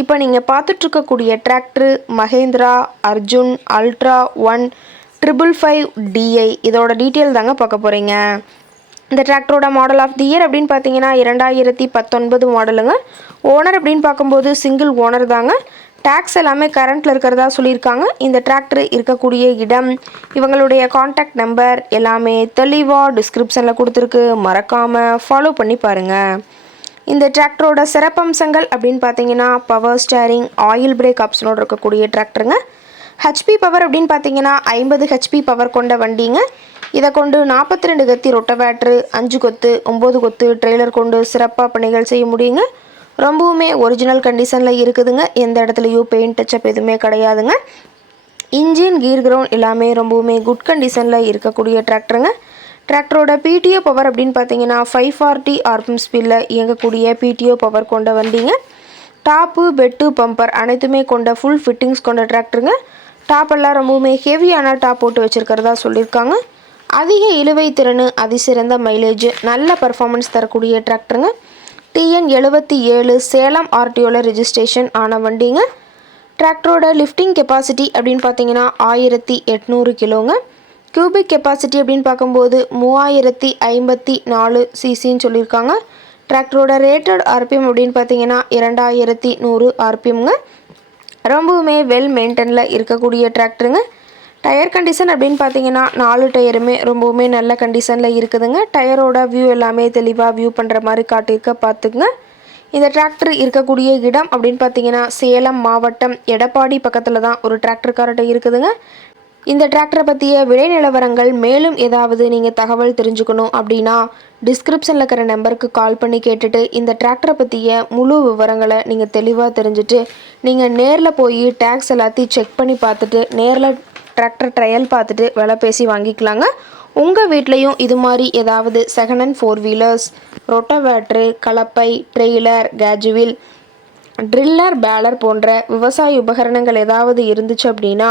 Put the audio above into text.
இப்போ நீங்கள் பார்த்துட்ருக்கக்கூடிய tractor Mahindra Arjun ultra one triple five DI இதோட டீட்டெயில் தாங்க பார்க்க போகிறீங்க இந்த டிராக்டரோட மாடல் ஆஃப் தி இயர் அப்படின்னு பார்த்தீங்கன்னா இரண்டாயிரத்தி பத்தொன்பது மாடலுங்க. ஓனர் அப்படின்னு பார்க்கும்போது சிங்கிள் ஓனர் தாங்க. டேக்ஸ் எல்லாமே கரண்ட்டில் இருக்கிறதா சொல்லியிருக்காங்க. இந்த டிராக்டர் இருக்கக்கூடிய இடம் இவங்களுடைய காண்டாக்ட் நம்பர் எல்லாமே தெளிவாக டிஸ்கிரிப்ஷனில் கொடுத்துருக்கு. மறக்காமல் ஃபாலோ பண்ணி பாருங்கள் இந்த டிராக்டரோட சிறப்பம்சங்கள் அப்படின்னு பார்த்தீங்கன்னா பவர் ஸ்டேரிங் ஆயில் பிரேக் ஆப்ஷனோடு இருக்கக்கூடிய டிராக்டருங்க ஹெச்பி பவர் அப்படின்னு பார்த்தீங்கன்னா ஐம்பது ஹெச்பி பவர் கொண்ட வண்டிங்க. இதை கொண்டு நாற்பத்தி ரெண்டு கத்தி ரொட்டவேட்ரு அஞ்சு கொத்து ஒம்பது கொத்து ட்ரெய்லர் கொண்டு சிறப்பாக பணிகள் செய்ய முடியுங்க. ரொம்பவுமே ஒரிஜினல் கண்டிஷனில் இருக்குதுங்க. எந்த இடத்துலையும் பெயிண்ட் டச்சப் எதுவுமே கிடையாதுங்க. இன்ஜின் கீர் கிரவுண்ட் எல்லாமே ரொம்பவுமே குட் கண்டிஷனில் இருக்கக்கூடிய டிராக்டருங்க டிராக்டரோட பிடிஓ பவர் அப்படின்னு பார்த்தீங்கன்னா ஃபைவ் ஃபார்ட்டி ஆர்பிஎம் ஸ்பீடில் இயங்கக்கூடிய பிடிஓ பவர் கொண்ட வண்டிங்க. டாப்பு பெட்டு பம்பர் அனைத்துமே கொண்ட ஃபுல் ஃபிட்டிங்ஸ் கொண்ட டிராக்டருங்க டாப் எல்லாம் ரொம்பவுமே ஹெவியான டாப் போட்டு வச்சுருக்கிறதா சொல்லியிருக்காங்க. அதிக இழுவை திறன் அதிசிறந்த மைலேஜ் நல்ல பர்ஃபார்மன்ஸ் தரக்கூடிய டிராக்டருங்க டிஎன் எழுபத்தி ஏழு சேலம் ஆர்டிஓவில் ரிஜிஸ்ட்ரேஷன் ஆன வண்டிங்க. டிராக்டரோட லிஃப்டிங் கெப்பாசிட்டி அப்படின்னு பார்த்தீங்கன்னா ஆயிரத்தி எட்நூறு கிலோங்க. கியூபிக் கெப்பாசிட்டி அப்படின்னு பார்க்கும்போது மூவாயிரத்தி ஐம்பத்தி நாலு சிசின்னு சொல்லியிருக்காங்க. டிராக்டரோட ரேட்டட் ஆர்பிஎம் அப்படின்னு பார்த்தீங்கன்னா இரண்டாயிரத்தி நூறு ஆர்பிஎம்ங்க ரொம்பவுமே வெல் மெயின்டெனில் இருக்கக்கூடிய டிராக்டருங்க டயர் கண்டிஷன் அப்படின்னு பார்த்தீங்கன்னா நாலு டயருமே ரொம்பவுமே நல்ல கண்டிஷனில் இருக்குதுங்க. டயரோட வியூ எல்லாமே தெளிவாக வியூ பண்ணுற மாதிரி காட்டியிருக்க பார்த்துக்குங்க. இந்த டிராக்டர் இருக்கக்கூடிய இடம் அப்படின்னு பார்த்தீங்கன்னா சேலம் மாவட்டம் எடப்பாடி பக்கத்தில் தான் ஒரு டிராக்டர் கார்ட்ட இருக்குதுங்க. இந்த டிராக்டரை பற்றிய விலை நிலவரங்கள் மேலும் ஏதாவது நீங்கள் தகவல் தெரிஞ்சுக்கணும் அப்படின்னா டிஸ்கிரிப்ஷனில் இருக்கிற நம்பருக்கு கால் பண்ணி கேட்டுட்டு இந்த டிராக்டரை பற்றிய முழு விவரங்களை நீங்கள் தெளிவாக தெரிஞ்சுட்டு நீங்கள் நேரில் போய் டேக்ஸ் எல்லாத்தையும் செக் பண்ணி பார்த்துட்டு நேரில் டிராக்டர் ட்ரையல் பார்த்துட்டு விலை பேசி வாங்கிக்கலாங்க. உங்கள் வீட்லேயும் இது மாதிரி ஏதாவது second hand four wheelers rotavator கலப்பை ட்ரெய்லர் கேஜுவில் ட்ரில்லர் பேலர் போன்ற விவசாய உபகரணங்கள் ஏதாவது இருந்துச்சு அப்படின்னா